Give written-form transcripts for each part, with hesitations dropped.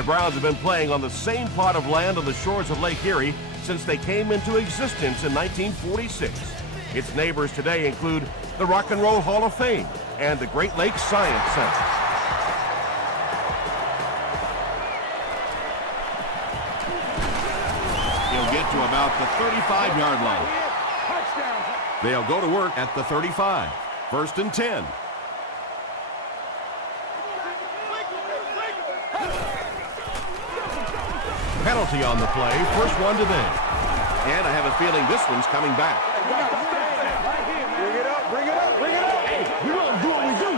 The Browns have been playing on the same plot of land on the shores of Lake Erie since they came into existence in 1946. Its neighbors today include the Rock and Roll Hall of Fame and the Great Lakes Science Center. He'll get to about the 35-yard line. They'll go to work at the 35. 1st and 10. Penalty on the play. First one today. And I have a feeling this one's coming back. Bring it up, bring it up, bring it up. Hey, we don't do what we do.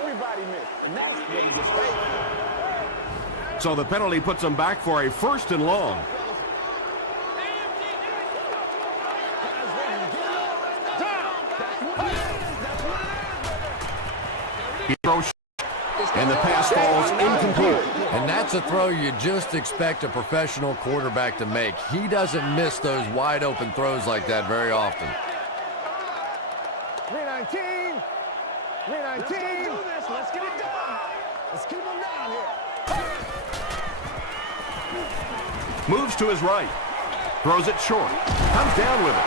Everybody missed, and that's where you get paid. So the penalty puts them back for a 1st and long. He throws, and the pass falls incomplete. And that's a throw you just expect a professional quarterback to make. He doesn't miss those wide open throws like that very often. 319. 319. Let's do this. Let's get it done. Let's keep him down here. Moves to his right. Throws it short. Comes down with it.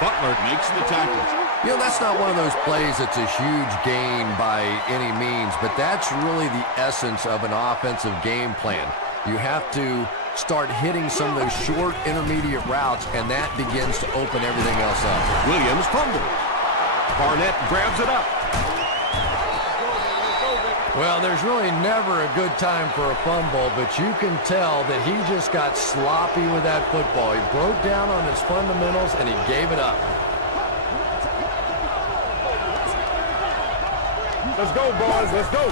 Butler makes the tackle. You know, that's not one of those plays that's a huge gain by any means, but that's really the essence of an offensive game plan. You have to start hitting some of those short intermediate routes, and that begins to open everything else up. Williams fumbles. Barnett grabs it up. Well, there's really never a good time for a fumble, but you can tell that he just got sloppy with that football. He broke down on his fundamentals, and he gave it up. Let's go, boys. Let's go.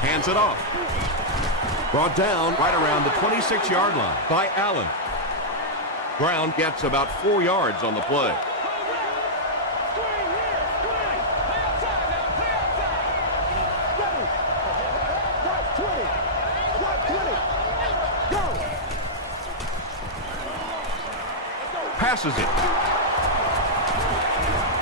Hands it off. Brought down right around the 26-yard line by Allen. Brown gets about 4 yards on the play. Passes it.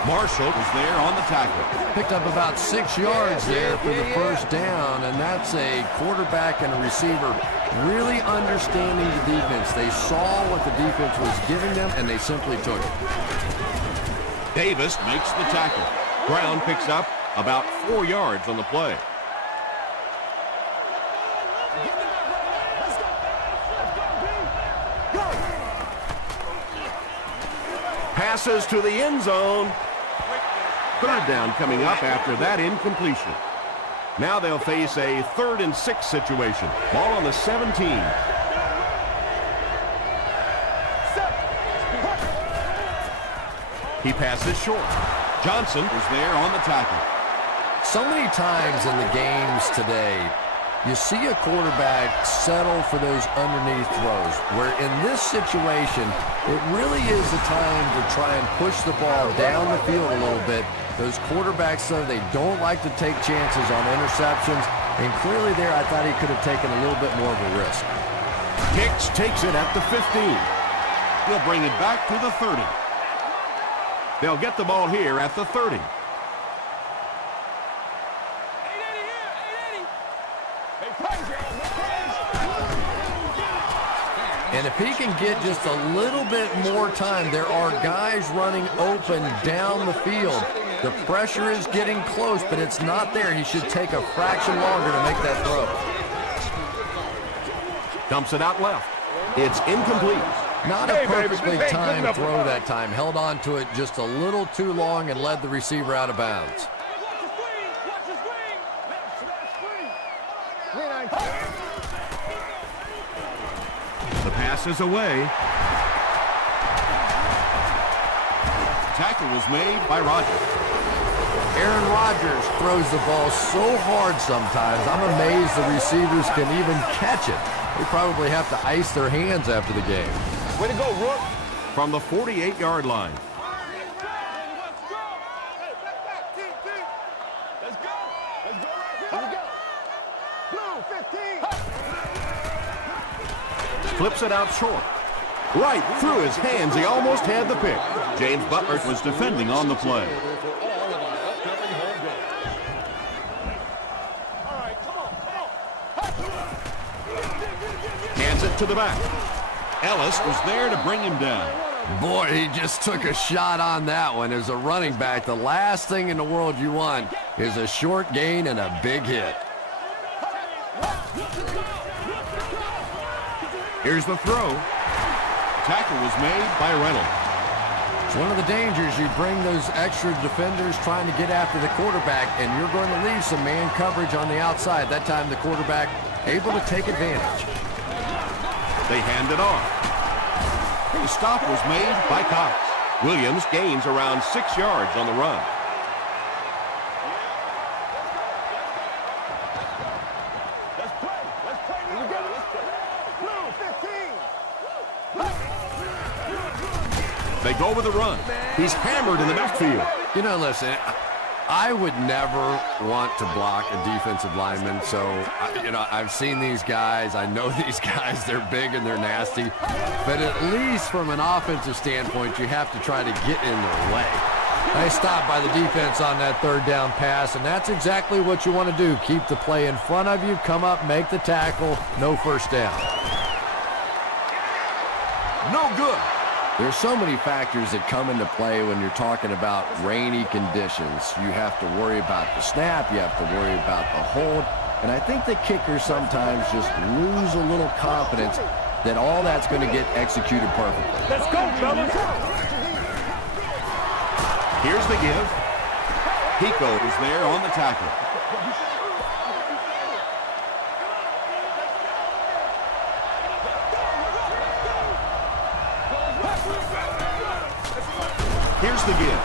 Marshall is there on the tackle. Picked up about 6 yards there for the first down, and that's a quarterback and a receiver really understanding the defense. They saw what the defense was giving them, and they simply took it. Davis makes the tackle. Brown picks up about 4 yards on the play. Passes to the end zone. 3rd down coming up after that incompletion. Now they'll face a 3rd and 6 situation. Ball on the 17. He passes short. Johnson is there on the tackle. So many times in the games today, you see a quarterback settle for those underneath throws, where in this situation, it really is the time to try and push the ball down the field a little bit. Those quarterbacks, though, they don't like to take chances on interceptions, and clearly there I thought he could have taken a little bit more of a risk. Hicks takes it at the 15. He'll bring it back to the 30. They'll get the ball here at the 30. And if he can get just a little bit more time, there are guys running open down the field. The pressure is getting close, but it's not there. He should take a fraction longer to make that throw. Dumps it out left. It's incomplete. Not a perfectly timed throw that time. Held on to it just a little too long and led the receiver out of bounds. The pass is away. Tackle was made by Rodgers. Aaron Rodgers throws the ball so hard sometimes, I'm amazed the receivers can even catch it. They probably have to ice their hands after the game. Way to go, Rook. From the 48-yard line. Let's go. Let's go. Here we go. Blue 15. Flips it out short. Right through his hands. He almost had the pick. James Butler was defending on the play. to the back. Ellis was there to bring him down. Boy, he just took a shot on that one. As a running back, the last thing in the world you want is a short gain and a big hit. Here's the throw. Tackle was made by Reynolds. It's one of the dangers. You bring those extra defenders trying to get after the quarterback, and you're going to leave some man coverage on the outside. That time the quarterback able to take advantage. They hand it off. The stop was made by Cox. Williams gains around 6 yards on the run. Let's play. Let's play. Here we go. Let's play. Blue, 15. They go with the run. He's hammered in the backfield. You know, listen, I would never want to block a defensive lineman, so, I've seen these guys. I know these guys. They're big and they're nasty. But at least from an offensive standpoint, you have to try to get in their way. Nice stop by the defense on that third down pass, and that's exactly what you want to do. Keep the play in front of you, come up, make the tackle, no first down. No good. There's so many factors that come into play when you're talking about rainy conditions. You have to worry about the snap, you have to worry about the hold, and I think the kickers sometimes just lose a little confidence that all that's going to get executed perfectly. Let's go, fellas. Here's the give. Pico is there on the tackle. Here's the give.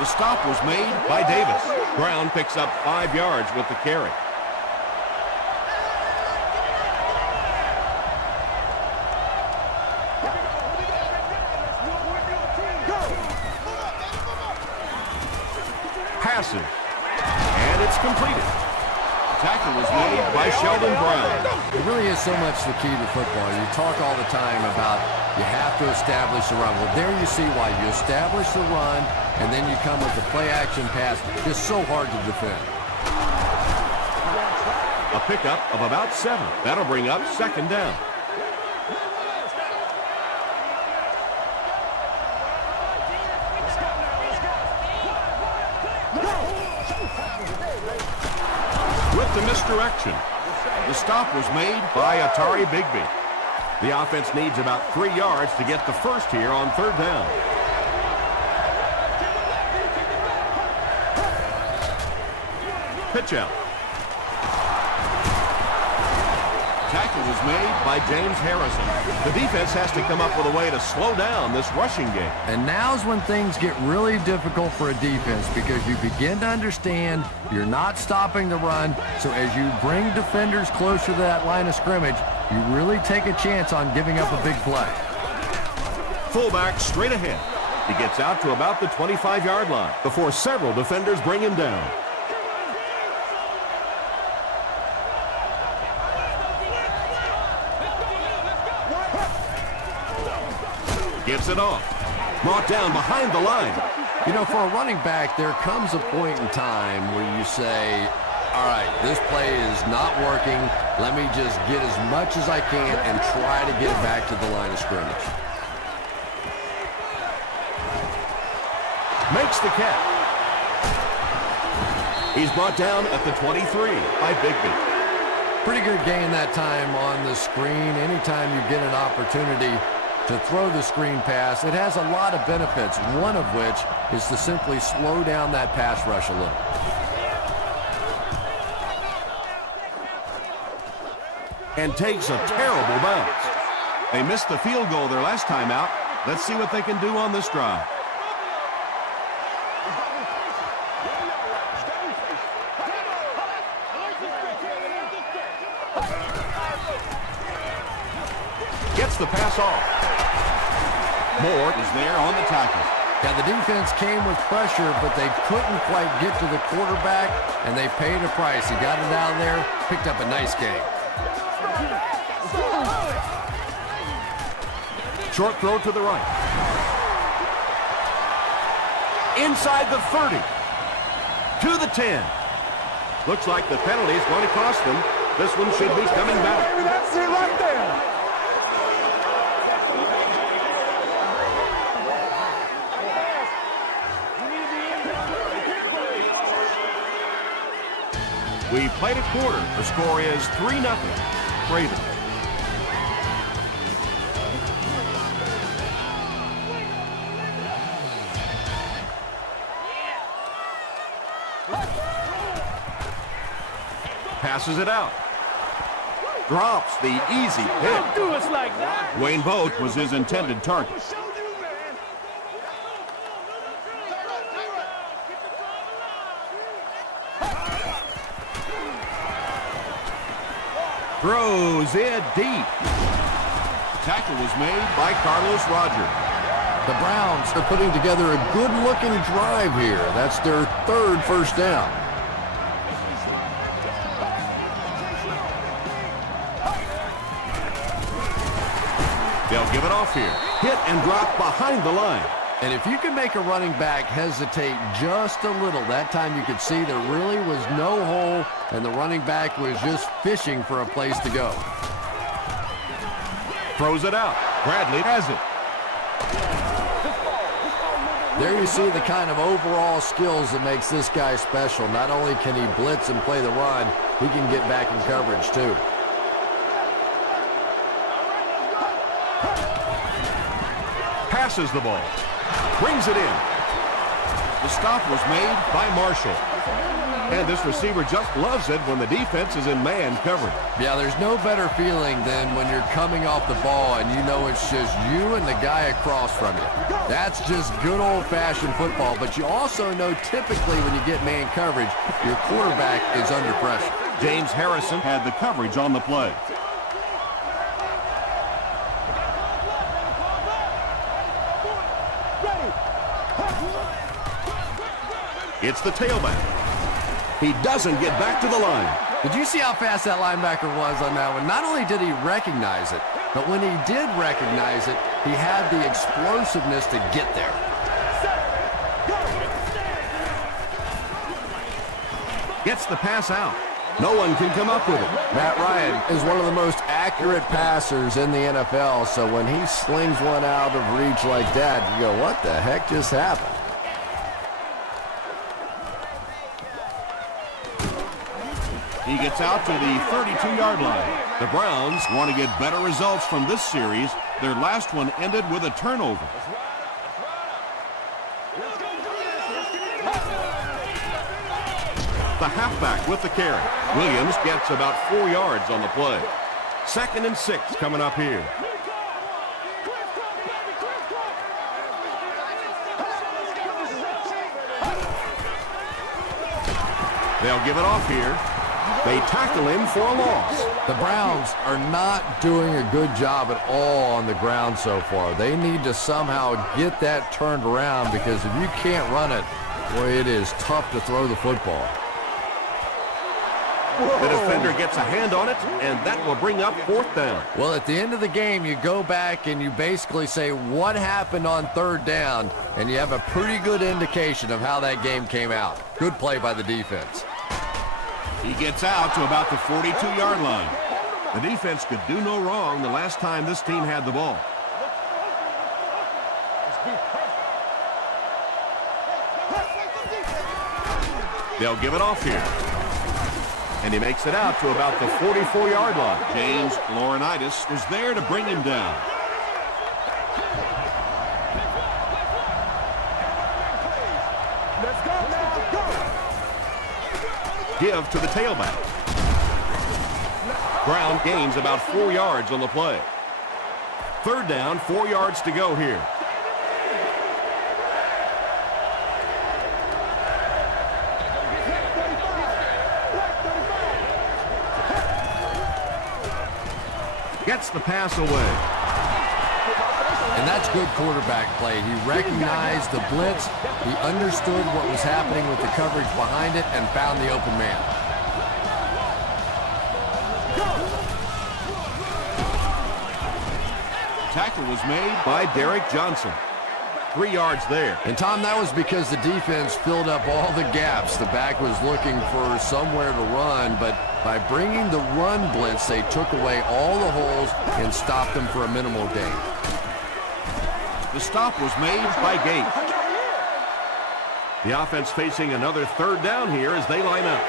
The stop was made by Davis. Brown picks up 5 yards with the carry. Passes. And it's completed. Tackle was made by Sheldon Brown. It really is so much the key to football. You talk all the time about you have to establish the run. Well, there you see why you establish the run, and then you come with the play-action pass. It's so hard to defend. A pickup of about 7. That'll bring up second down. With the misdirection. The stop was made by Atari Bigby. The offense needs about 3 yards to get the first here on third down. Pitch out. Tackle was made by James Harrison. The defense has to come up with a way to slow down this rushing game. And now's when things get really difficult for a defense because you begin to understand you're not stopping the run. So as you bring defenders closer to that line of scrimmage, you really take a chance on giving up a big play. Fullback straight ahead. He gets out to about the 25-yard line before several defenders bring him down. Gets it off. Brought down behind the line. You know, for a running back, there comes a point in time where you say, all right, this play is not working. Let me just get as much as I can and try to get it back to the line of scrimmage. Makes the catch. He's brought down at the 23 by Bigby. Pretty good gain that time on the screen. Anytime you get an opportunity to throw the screen pass, it has a lot of benefits, one of which is to simply slow down that pass rush a little. And takes a terrible bounce. They missed the field goal their last time out. Let's see what they can do on this drive. Gets the pass off. Moore is there on the tackle. Yeah, the defense came with pressure, but they couldn't quite get to the quarterback, and they paid a price. He got it out there, picked up a nice gain. Short throw to the right. Inside the 30. To the 10. Looks like the penalty is going to cost them. This one should be coming back. That's it right there. We played a quarter. The score is 3-0. Ravens. Passes it out. Drops the easy hit. Don't do us like that. Wayne Boat was his intended target. Throws it deep. Tackle was made by Carlos Rogers. The Browns are putting together a good-looking drive here. That's their third first down. They'll give it off here. Hit and drop behind the line. And if you can make a running back hesitate just a little, that time you could see there really was no hole, and the running back was just fishing for a place to go. Throws it out. Bradley has it. There you see the kind of overall skills that makes this guy special. Not only can he blitz and play the run, he can get back in coverage too. Passes the ball. Brings it in. The stop was made by Marshall. And this receiver just loves it when the defense is in man coverage. Yeah, there's no better feeling than when you're coming off the ball and you know it's just you and the guy across from you. That's just good old-fashioned football, but you also know typically when you get man coverage, your quarterback is under pressure. James Harrison had the coverage on the play. It's the tailback. He doesn't get back to the line. Did you see how fast that linebacker was on that one? Not only did he recognize it, but when he did recognize it, he had the explosiveness to get there. Gets the pass out. No one can come up with it. Matt Ryan is one of the most accurate passers in the NFL, so when he slings one out of reach like that, you go, what the heck just happened? He gets out to the 32-yard line. The Browns want to get better results from this series. Their last one ended with a turnover. The halfback with the carry. Williams gets about 4 yards on the play. 2nd and 6 coming up here. They'll give it off here. They tackle him for a loss. The Browns are not doing a good job at all on the ground so far. They need to somehow get that turned around because if you can't run it, boy, it is tough to throw the football. The defender gets a hand on it, and that will bring up 4th down. Well, at the end of the game, you go back and you basically say what happened on 3rd down, and you have a pretty good indication of how that game came out. Good play by the defense. He gets out to about the 42-yard line. The defense could do no wrong the last time this team had the ball. They'll give it off here. And he makes it out to about the 44-yard line. James Laurinaitis was there to bring him down. Let's go now. Go. Give to the tailback. Brown gains about 4 yards on the play. 3rd down, 4 yards to go here. Gets the pass away. And that's good quarterback play. He recognized the blitz, he understood what was happening with the coverage behind it, and found the open man. Tackle was made by Derek Johnson. 3 yards there. And, Tom, that was because the defense filled up all the gaps. The back was looking for somewhere to run, but by bringing the run blitz, they took away all the holes and stopped them for a minimal gain. The stop was made by Gates. The offense facing another 3rd down here as they line up.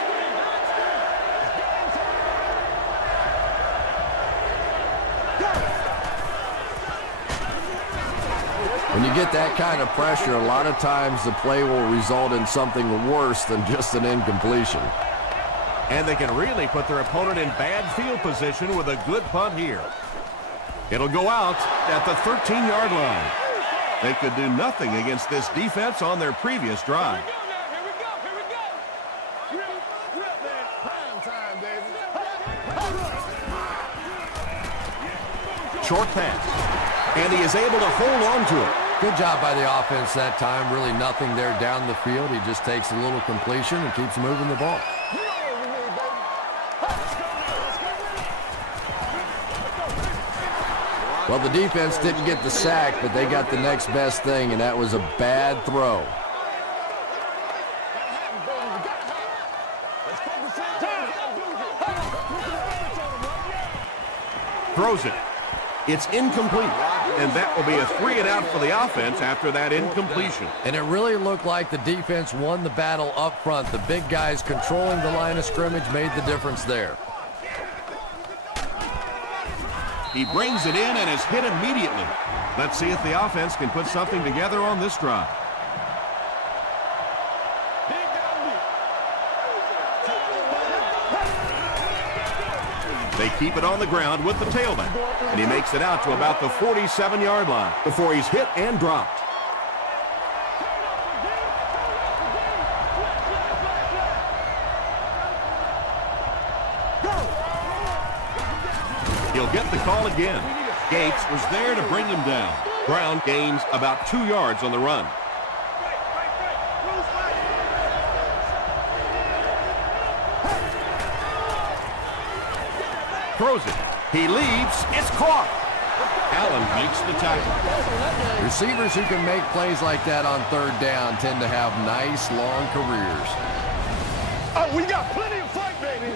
When you get that kind of pressure, a lot of times the play will result in something worse than just an incompletion. And they can really put their opponent in bad field position with a good punt here. It'll go out at the 13-yard line. They could do nothing against this defense on their previous drive. Short pass, and he is able to hold on to it. Good job by the offense that time. Really nothing there down the field. He just takes a little completion and keeps moving the ball. Well, the defense didn't get the sack, but they got the next best thing, and that was a bad throw. Throws it. It's incomplete, and that will be a 3-and-out for the offense after that incompletion. And it really looked like the defense won the battle up front. The big guys controlling the line of scrimmage made the difference there. He brings it in and is hit immediately. Let's see if the offense can put something together on this drive. They keep it on the ground with the tailback, and he makes it out to about the 47-yard line before he's hit and dropped. He'll get the call again. Gates was there to bring him down. Brown gains about 2 yards on the run. Throws it. He leaps. It's caught. Allen makes the tackle. Receivers who can make plays like that on third down tend to have nice, long careers. Oh, we got plenty of fight, baby.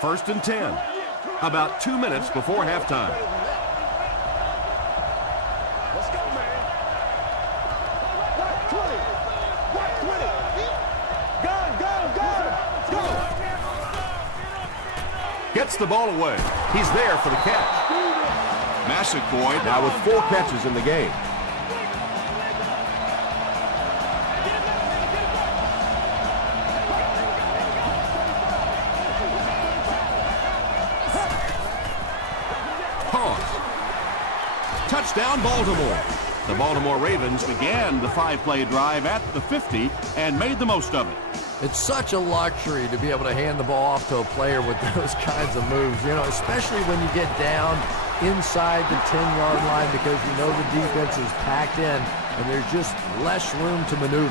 First and 10. About 2 minutes before halftime. Let's go, man. White 20. White 20. Go. Gets the ball away. He's there for the catch. Massaquoi now with 4 catches in the game. Touchdown, Baltimore. The Baltimore Ravens began the 5-play drive at the 50 and made the most of it. It's such a luxury to be able to hand the ball off to a player with those kinds of moves, you know, especially when you get down inside the 10-yard line because you know the defense is packed in and there's just less room to maneuver.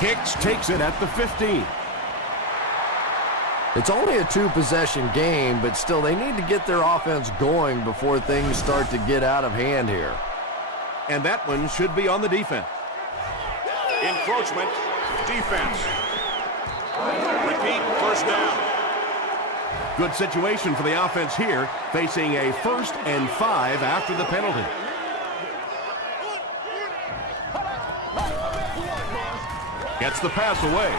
Hicks takes it at the 15. It's only a 2-possession game, but still they need to get their offense going before things start to get out of hand here. And that one should be on the defense. Encroachment, defense. Repeat, first down. Good situation for the offense here, facing a 1st and 5 after the penalty. Gets the pass away.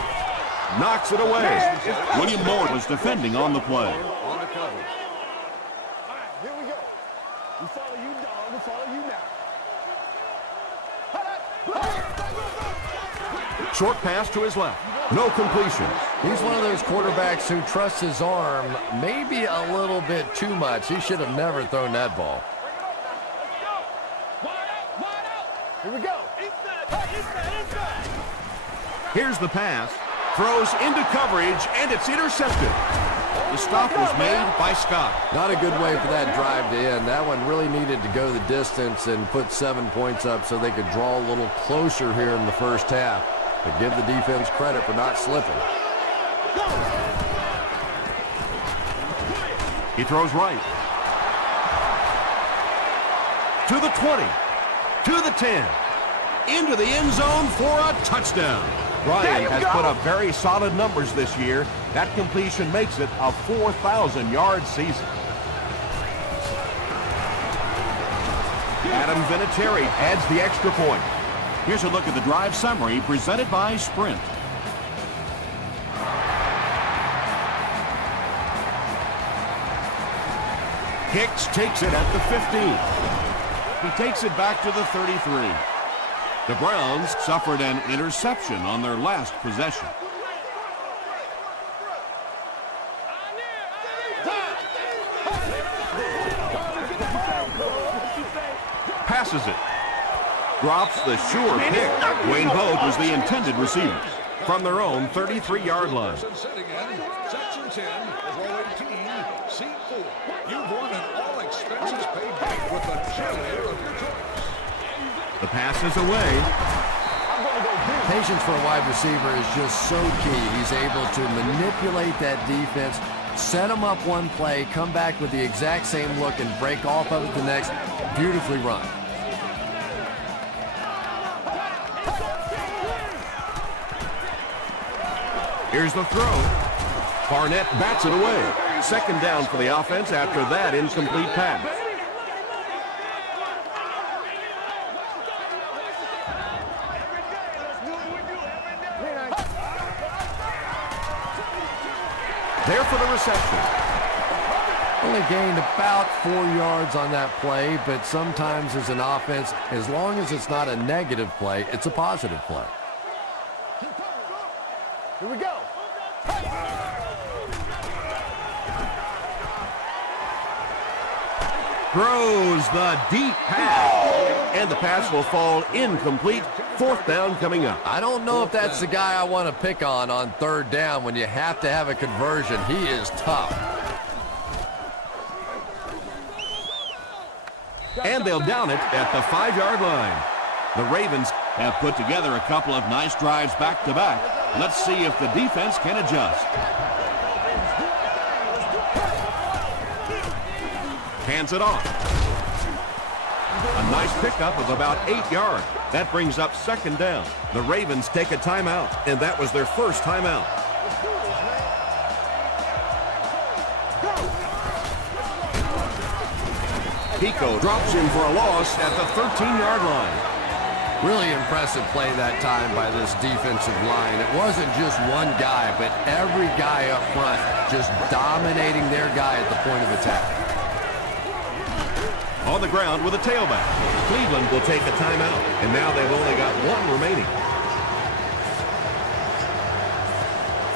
Knocks it away. William Moore was defending on the play. All right, here we go. We follow you, dog. We follow you now. Short pass to his left. No completion. He's one of those quarterbacks who trusts his arm maybe a little bit too much. He should have never thrown that ball. Here we go. Here's the pass. Throws into coverage, and it's intercepted. The stop was made by Scott. Not a good way for that drive to end. That one really needed to go the distance and put 7 points up so they could draw a little closer here in the first half. But give the defense credit for not slipping. He throws right. To the 20. To the 10. Into the end zone for a touchdown. Ryan has put up very solid numbers this year. That completion makes it a 4,000-yard season. Adam Vinatieri adds the extra point. Here's a look at the drive summary presented by Sprint. Hicks takes it at the 15. He takes it back to the 33. The Browns suffered an interception on their last possession. Passes it. Drops the sure pick. Wayne Bogue was the intended receiver from their own 33-yard line. Setting in, section 10, row 18, seat 4. You've won an all-expenses paid date with the cheerleader of your choice. The pass is away. Patience for a wide receiver is just so key. He's able to manipulate that defense, set them up one play, come back with the exact same look, and break off of it the next. Beautifully run. Here's the throw. Barnett bats it away. Second down for the offense after that incomplete pass. There for the reception. Only gained about 4 yards on that play, but sometimes as an offense, as long as it's not a negative play, it's a positive play. Here we go. Throws the deep pass. And the pass will fall incomplete. Fourth down coming up. I don't know if that's the guy I want to pick on third down when you have to have a conversion. He is tough. And they'll down it at the 5-yard line. The Ravens have put together a couple of nice drives back-to-back. Let's see if the defense can adjust. Hands it off. A nice pickup of about 8 yards. That brings up second down. The Ravens take a timeout, and that was their first timeout. Pico drops in for a loss at the 13-yard line. Really impressive play that time by this defensive line. It wasn't just one guy, but every guy up front just dominating their guy at the point of attack. On the ground with a tailback. Cleveland will take a timeout, and now they've only got one remaining.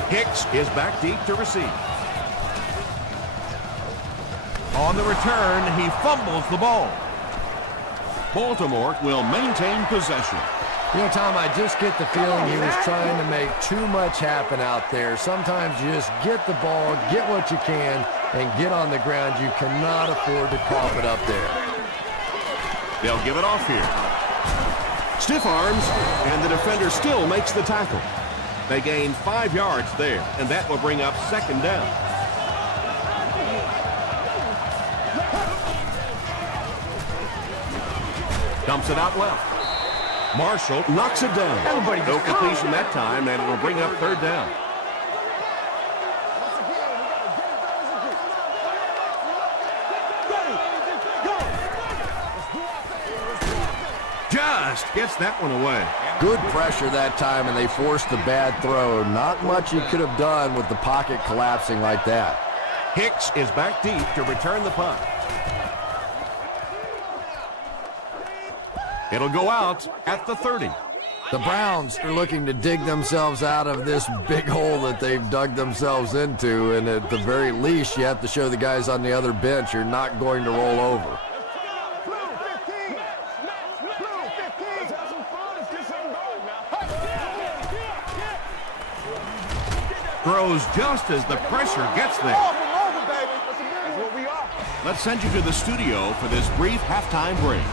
Hicks is back deep to receive. On the return, he fumbles the ball. Baltimore will maintain possession. You know, Tom, I just get the feeling he was trying to make too much happen out there. Sometimes you just get the ball, get what you can, and get on the ground. You cannot afford to cough it up there. They'll give it off here. Stiff arms, and the defender still makes the tackle. They gain 5 yards there, and that will bring up second down. Dumps it out left. Marshall knocks it down. No completion that time, and it will bring up third down. Just gets that one away. Good pressure that time, and they forced the bad throw. Not much he could have done with the pocket collapsing like that. Hicks is back deep to return the punt. It'll go out at the 30. The Browns are looking to dig themselves out of this big hole that they've dug themselves into, and at the very least, you have to show the guys on the other bench you're not going to roll over. Throws just as the pressure gets there. Let's send you to the studio for this brief halftime break.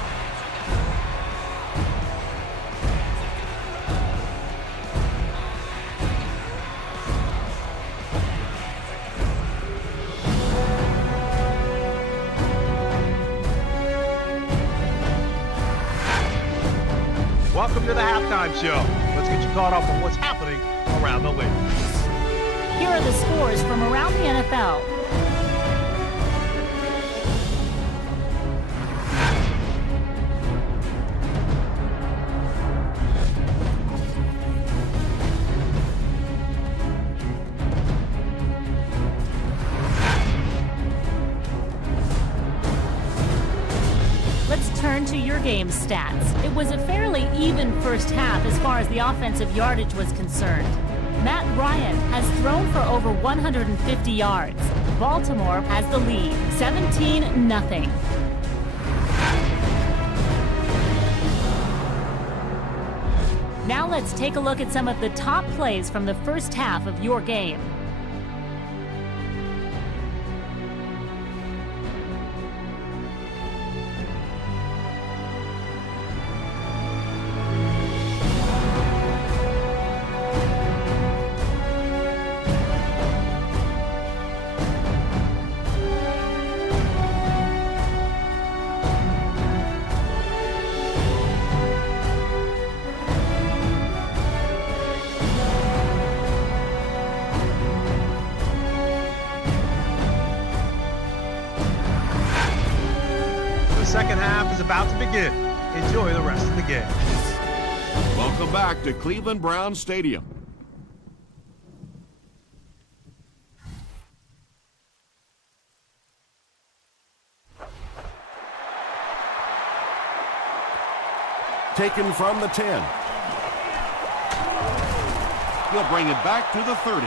Welcome to the halftime show. Let's get you caught up on what's happening around the league. Here are the scores from around the NFL. into your game's stats. It was a fairly even first half as far as the offensive yardage was concerned. Matt Ryan has thrown for over 150 yards. Baltimore has the lead, 17-0. Now let's take a look at some of the top plays from the first half of your game. The second half is about to begin. Enjoy the rest of the game. Welcome back to Cleveland Browns Stadium. Taken from the 10. He'll bring it back to the 30.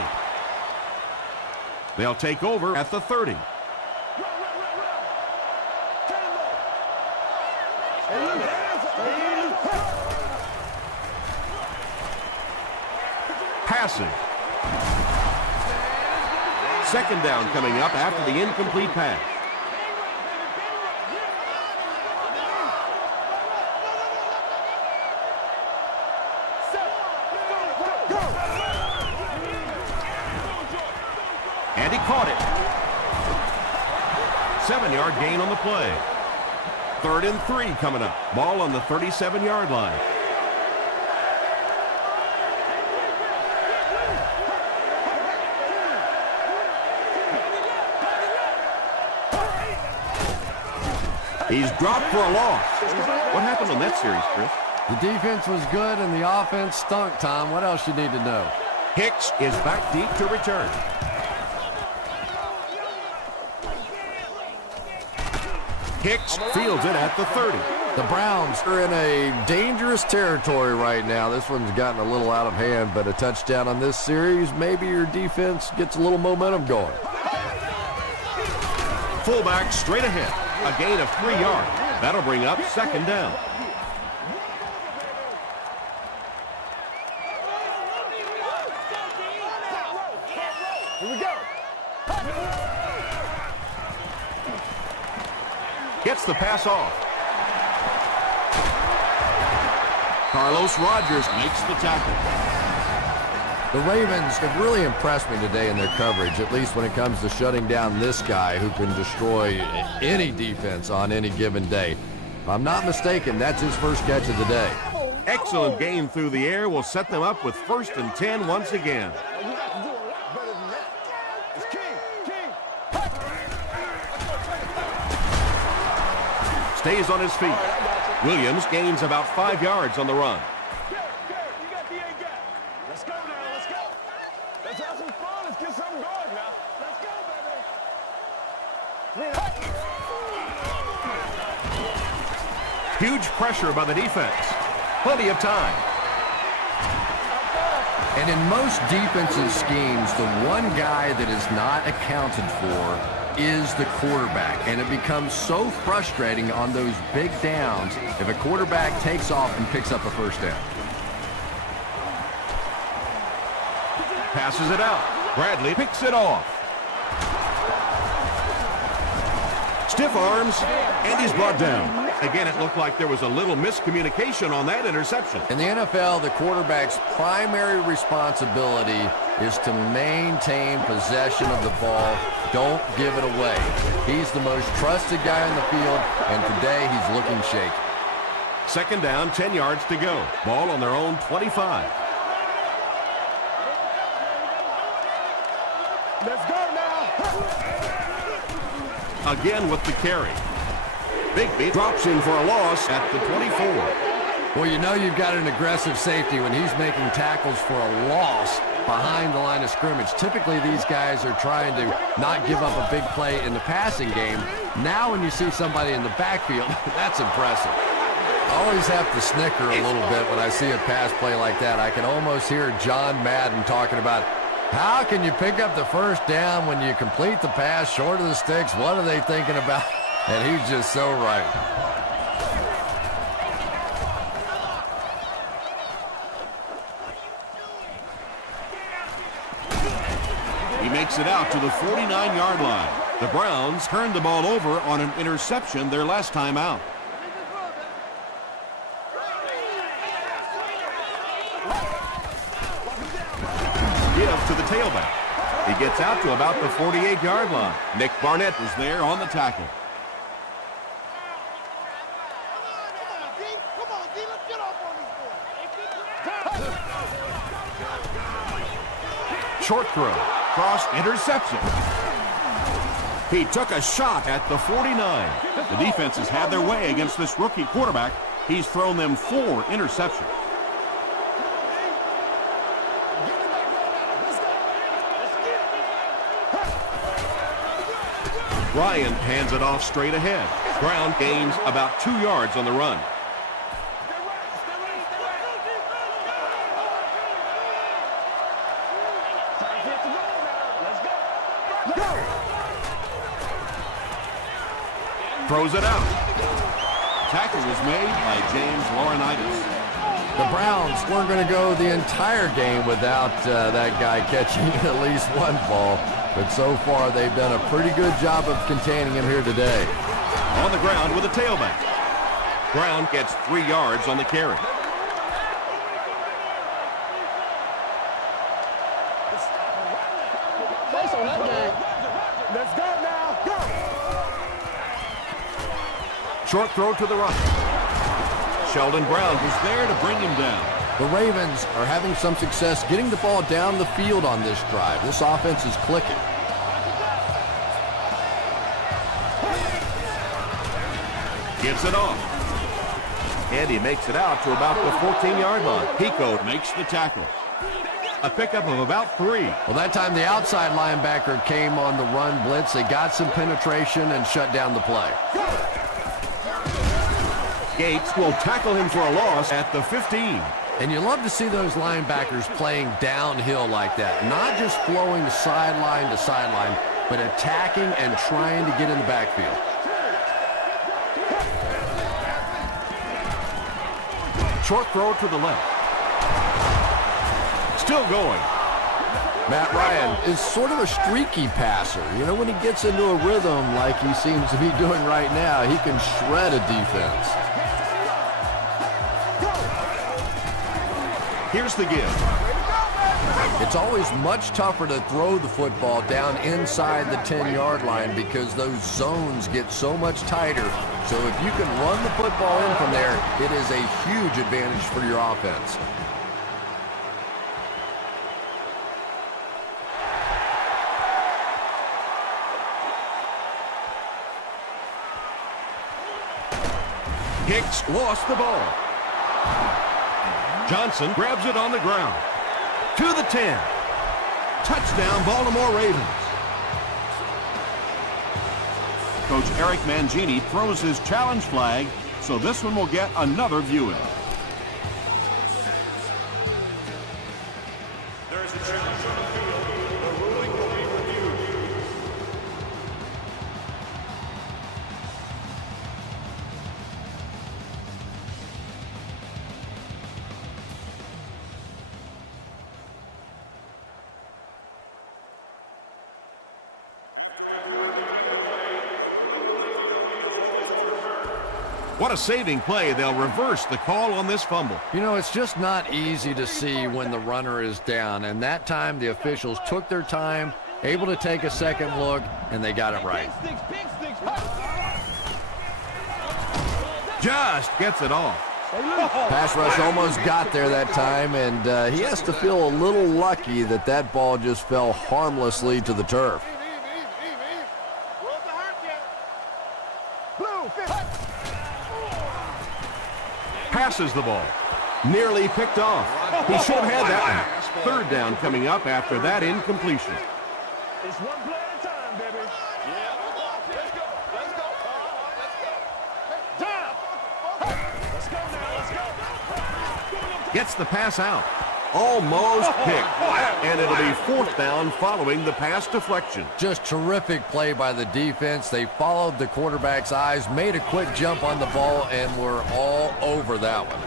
They'll take over at the 30. Passing. Second down coming up after the incomplete pass. And he caught it. 7-yard gain on the play. 3rd and 3 coming up. Ball on the 37-yard line. He's dropped for a loss. What happened on that series, Chris? The defense was good and the offense stunk, Tom. What else you need to know? Hicks is back deep to return. Hicks fields it at the 30. The Browns are in a dangerous territory right now. This one's gotten a little out of hand, but a touchdown on this series, maybe your defense gets a little momentum going. Fullback straight ahead. A gain of 3 yards. That'll bring up 2nd down. Here we go. Gets the pass off. Carlos Rogers makes the tackle. The Ravens have really impressed me today in their coverage, at least when it comes to shutting down this guy who can destroy any defense on any given day. If I'm not mistaken, that's his first catch of the day. Excellent game through the air will set them up with 1st and 10 once again. You got to do a lot better than that. It's King. Stays on his feet. Williams gains about 5 yards on the run. You got the A gap. Let's go now. Let's go. Let's have some fun. Let's get something going now. Let's go, baby. Huge pressure by the defense. Plenty of time. And in most defensive schemes, the one guy that is not accounted for is the quarterback. And it becomes so frustrating on those big downs if a quarterback takes off and picks up a first down. Passes it out. Bradley picks it off. Stiff arms, and he's brought down. Again, it looked like there was a little miscommunication on that interception. In the NFL, the quarterback's primary responsibility is to maintain possession of the ball. Don't give it away. He's the most trusted guy on the field, and today he's looking shaky. 2nd down, 10 yards to go. Ball on their own 25. Let's go now. Again with the carry. Bigby drops in for a loss at the 24. Well, you know you've got an aggressive safety when he's making tackles for a loss behind the line of scrimmage. Typically, these guys are trying to not give up a big play in the passing game. Now when you see somebody in the backfield, that's impressive. I always have to snicker a little bit when I see a pass play like that. I can almost hear John Madden talking about how can you pick up the first down when you complete the pass short of the sticks? What are they thinking about? And he's just so right. He makes it out to the 49-yard line. The Browns turned the ball over on an interception their last time out. Give to the tailback. He gets out to about the 48-yard line. Nick Barnett was there on the tackle. Short throw. Cross interception. He took a shot at the 49. The defense has had their way against this rookie quarterback. He's thrown them 4 interceptions. Ryan hands it off straight ahead. Brown gains about 2 yards on the run. Throws it out. Tackle was made by James Laurinaitis. The Browns weren't going to go the entire game without that guy catching at least one ball. But so far, they've done a pretty good job of containing him here today. On the ground with a tailback. Brown gets 3 yards on the carry. Let's go now. Go. Short throw to the right. Sheldon Brown Was there to bring him down. The Ravens are having some success getting the ball down the field on this drive. This offense is clicking. gets it off. And he makes it out to about the 14-yard line. Pico makes the tackle. A pickup of about 3. Well, that time the outside linebacker came on the run blitz. They got some penetration and shut down the play. Gates will tackle him for a loss at the 15. And you love to see those linebackers playing downhill like that. Not just flowing sideline to sideline, but attacking and trying to get in the backfield. Short throw to the left. Still going. Matt Ryan is sort of a streaky passer. You know, when he gets into a rhythm like he seems to be doing right now, he can shred a defense. Here's the give. It's always much tougher to throw the football down inside the 10-yard line because those zones get so much tighter. So if you can run the football in from there, it is a huge advantage for your offense. Hicks lost the ball. Johnson grabs it on the ground. To the 10. Touchdown, Baltimore Ravens. Coach Eric Mangini throws his challenge flag, so this one will get another viewing. There is a challenge on the field. The ruling will be reviewed. What a saving play. They'll reverse the call on this fumble. You know, it's just not easy to see when the runner is down. And that time, the officials took their time, able to take a second look, and they got it right. Just gets it off. Pass rush almost got there that time, and he has to feel a little lucky that that ball just fell harmlessly to the turf. Passes the ball. Nearly picked off. He should have had that one. Third down coming up after that incompletion. It's one play at a time, baby. Yeah, let's go. Let's go. Let's go. Down. Let's go Gets the pass out. Almost picked. And it'll be 4th down following the pass deflection. Just terrific play by the defense. They followed the quarterback's eyes, made a quick jump on the ball, and were all over that one.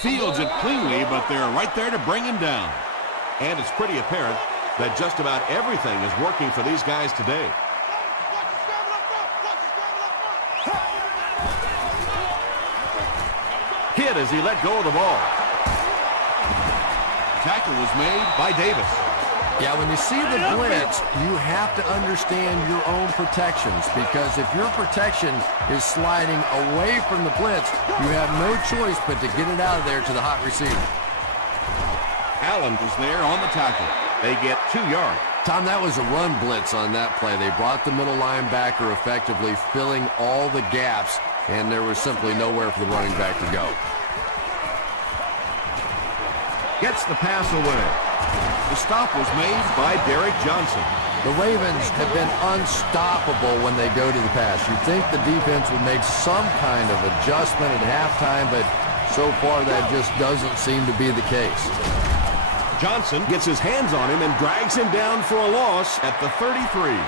Fields it cleanly, but they're right there to bring him down. And it's pretty apparent that just about everything is working for these guys today. Hit as he let go of the ball. Tackle was made by Davis. Yeah, when you see the blitz, you have to understand your own protections, because if your protection is sliding away from the blitz, you have no choice but to get it out of there to the hot receiver. Allen was there on the tackle. They get 2 yards. Tom, that was a run blitz on that play. They brought the middle linebacker effectively filling all the gaps, and there was simply nowhere for the running back to go. Gets the pass away. The stop was made by Derek Johnson. The Ravens have been unstoppable when they go to the pass. You'd think the defense would make some kind of adjustment at halftime, but so far that just doesn't seem to be the case. Johnson gets his hands on him and drags him down for a loss at the 33.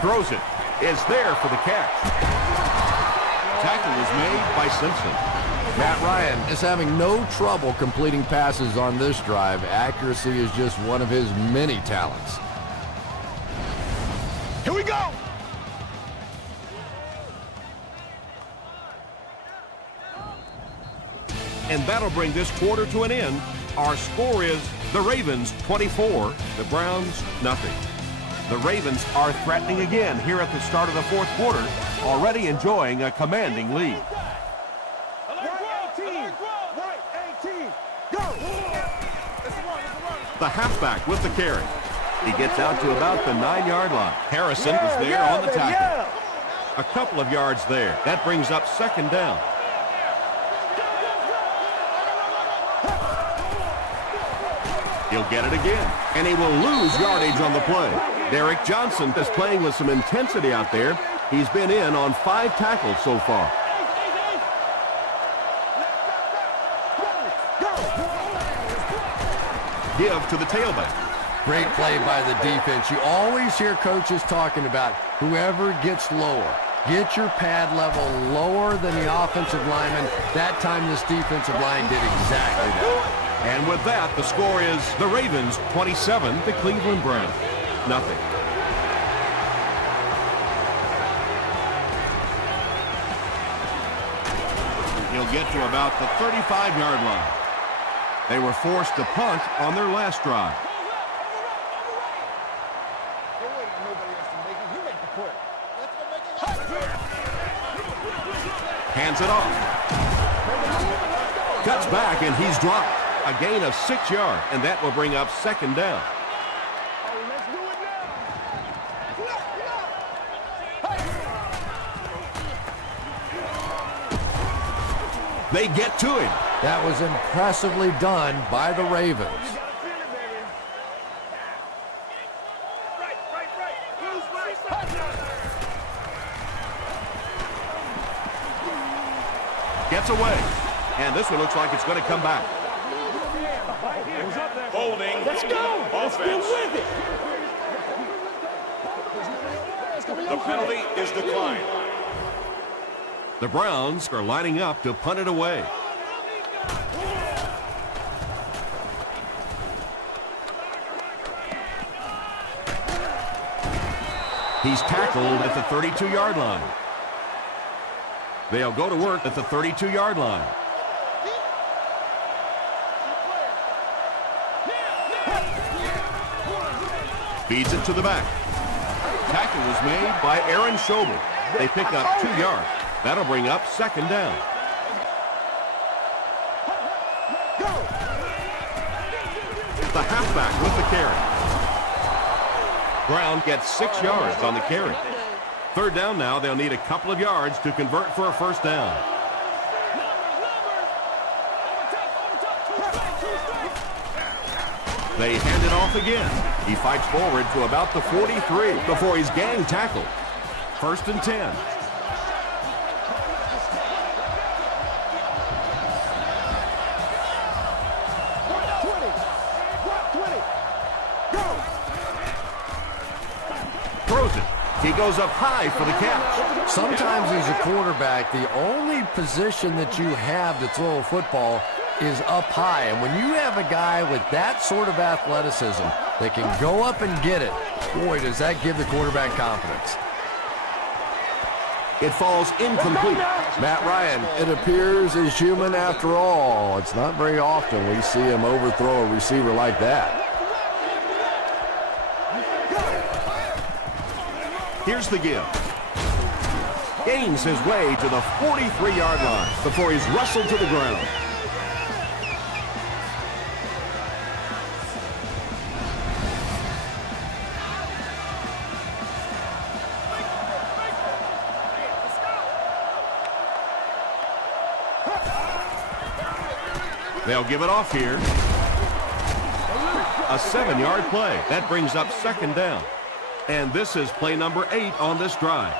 Throws it. Is there for the catch. Tackle was made by Simpson. Matt Ryan is having no trouble completing passes on this drive. Accuracy is just one of his many talents. Here we go. And that'll bring this quarter to an end. Our score is the Ravens 24, the Browns nothing. The Ravens are threatening again here at the start of the 4th quarter, already enjoying a commanding lead. The halfback with the carry. He gets out to about the 9-yard line. Harrison is there on the tackle. A couple of yards there. That brings up 2nd down. He'll get it again, and he will lose yardage on the play. Derek Johnson is playing with some intensity out there. He's been in on 5 tackles so far. Give to the tailback. Great play by the defense. You always hear coaches talking about whoever gets lower. Get your pad level lower than the offensive lineman. That time this defensive line did exactly that. And with that, the score is the Ravens 27, the Cleveland Browns nothing. He'll get to about the 35-yard line. They were forced to punt on their last drive. Hands it off. Cuts back, and he's dropped. A gain of 6 yards, and that will bring up 2nd down. They get to him. That was impressively done by the Ravens. Gets away. And this one looks like it's going to come back. Holding. Let's go. Offense. The penalty is declined. The Browns are lining up to punt it away. He's tackled at the 32-yard line. They'll go to work at the 32-yard line. Feeds it to the back. Tackle was made by Aaron Schobel. They pick up 2 yards. That'll bring up 2nd down. The halfback with the carry. Brown gets 6 yards on the carry. 3rd down now. They'll need a couple of yards to convert for a 1st down. They hand it off again. He fights forward to about the 43 before he's gang tackled. 1st and 10. Throws it. He goes up high for the catch. Sometimes as a quarterback, the only position that you have to throw a football is up high. And when you have a guy with that sort of athleticism that can go up and get it, boy, does that give the quarterback confidence. It falls incomplete. Matt Ryan, it appears, is human after all. It's not very often we see him overthrow a receiver like that. Here's the give. Gains his way to the 43-yard line before he's wrestled to the ground. They'll give it off here. A 7-yard play. That brings up 2nd down. And this is play number 8 on this drive.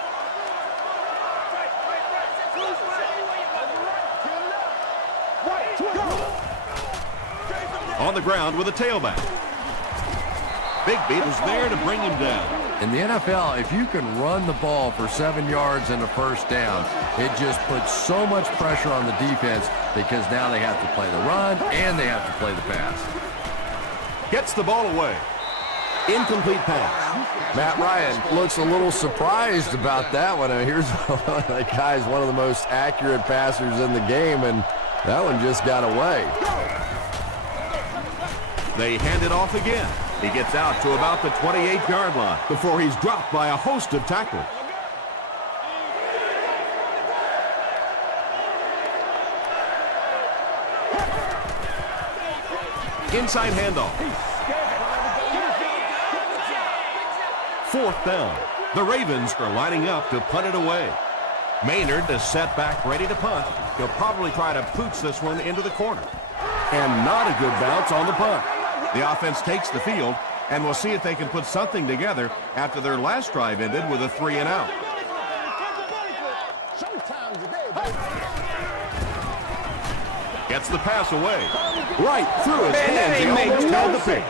On the ground with a tailback. Bigby was there to bring him down. In the NFL, if you can run the ball for 7 yards and a 1st down, it just puts so much pressure on the defense because now they have to play the run and they have to play the pass. Gets the ball away. Incomplete pass. Matt Ryan looks a little surprised about that one. And here's that guy's one of the most accurate passers in the game, and that one just got away. They hand it off again. He gets out to about the 28-yard line before he's dropped by a host of tacklers. Inside handoff. 4th down. The Ravens are lining up to punt it away. Maynard is set back ready to punt. He'll probably try to pooch this one into the corner. And not a good bounce on the punt. The offense takes the field, and we'll see if they can put something together after their last drive ended with a 3-and-out. Gets the pass away. Right through his hands. He almost held the pick.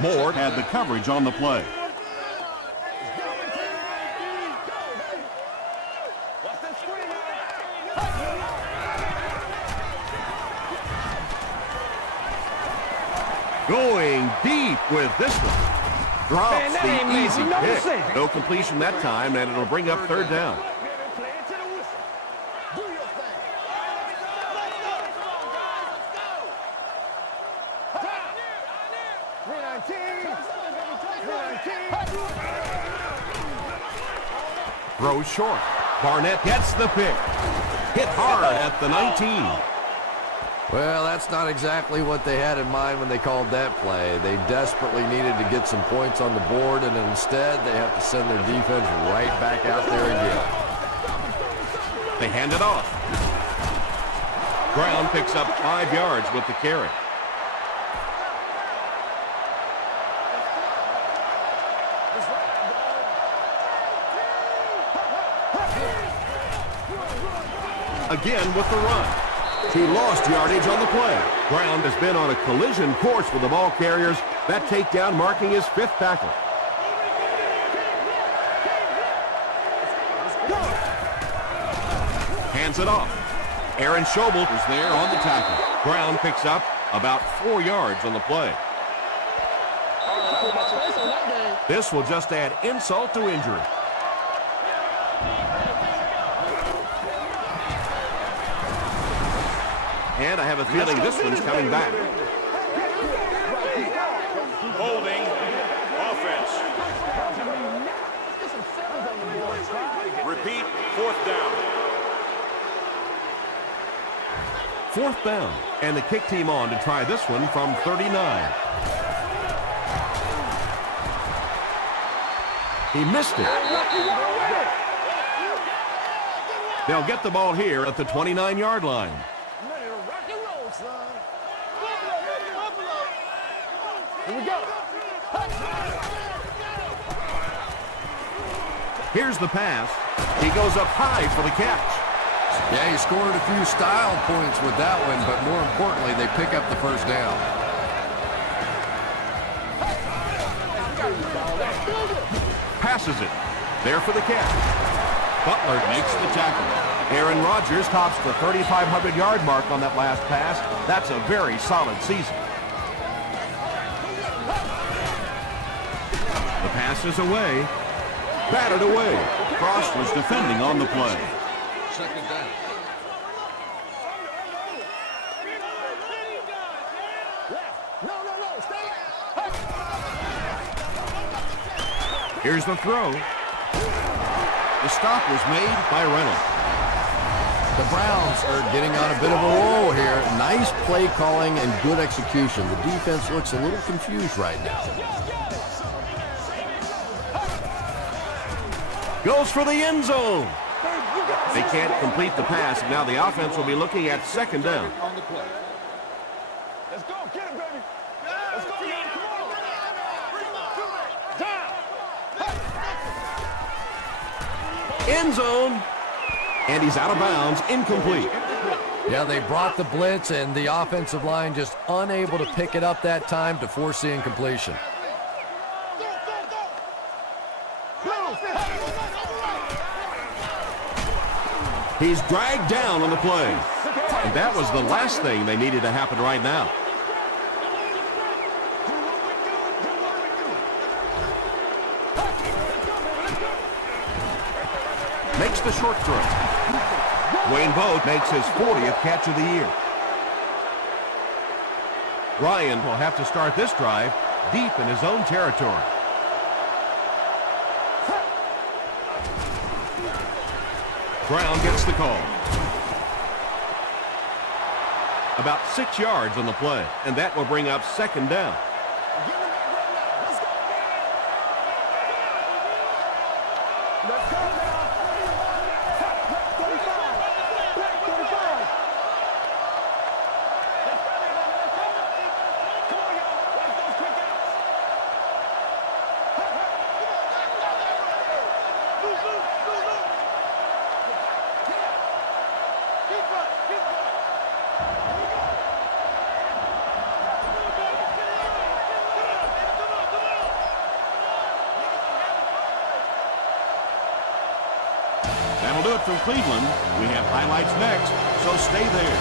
Moore had the coverage on the play. Going deep with this one. Drops the easy pick. No completion that time, and it'll bring up 3rd down. Throws short. Barnett gets the pick. Hit hard at the 19. Well, that's not exactly what they had in mind when they called that play. They desperately needed to get some points on the board, and instead they have to send their defense right back out there again. They hand it off. Brown picks up 5 yards with the carry. Again with the run. He lost yardage on the play. Brown has been on a collision course with the ball carriers. That takedown marking his 5th tackle. Hands it off. Aaron Schobel is there on the tackle. Brown picks up about 4 yards on the play. This will just add insult to injury. And I have a feeling this one's coming back. Holding. Offense. Repeat. 4th down. 4th down. And the kick team on to try this one from 39. He missed it. They'll get the ball here at the 29-yard line. Here we go. Here's the pass. He goes up high for the catch. Yeah, he scored a few style points with that one, but more importantly, they pick up the first down. Passes it. There for the catch. Butler makes the tackle. Aaron Rodgers tops the 3,500-yard mark on that last pass. That's a very solid season. The pass is away. Batted away. Frost was defending on the play. Second down. Here's the throw. The stop was made by Reynolds. The Browns are getting on a bit of a roll here. Nice play calling and good execution. The defense looks a little confused right now. Goes for the end zone. They can't complete the pass. Now the offense will be looking at second down. On the play. Let's go. Get it, baby. Let's go. Get it. Come on. Down. End zone. And he's out of bounds. Incomplete. Yeah, they brought the blitz, and the offensive line just unable to pick it up that time to force the incompletion. He's dragged down on the play. And that was the last thing they needed to happen right now. Makes the short throw. Wayne Boat makes his 40th catch of the year. Ryan will have to start this drive deep in his own territory. Brown gets the call. About 6 yards on the play, and that will bring up second down. Let's go now. Back 35. Back 35. Come on, y'all. Watch those quick outs. That'll do it from Cleveland. We have highlights next, so stay there.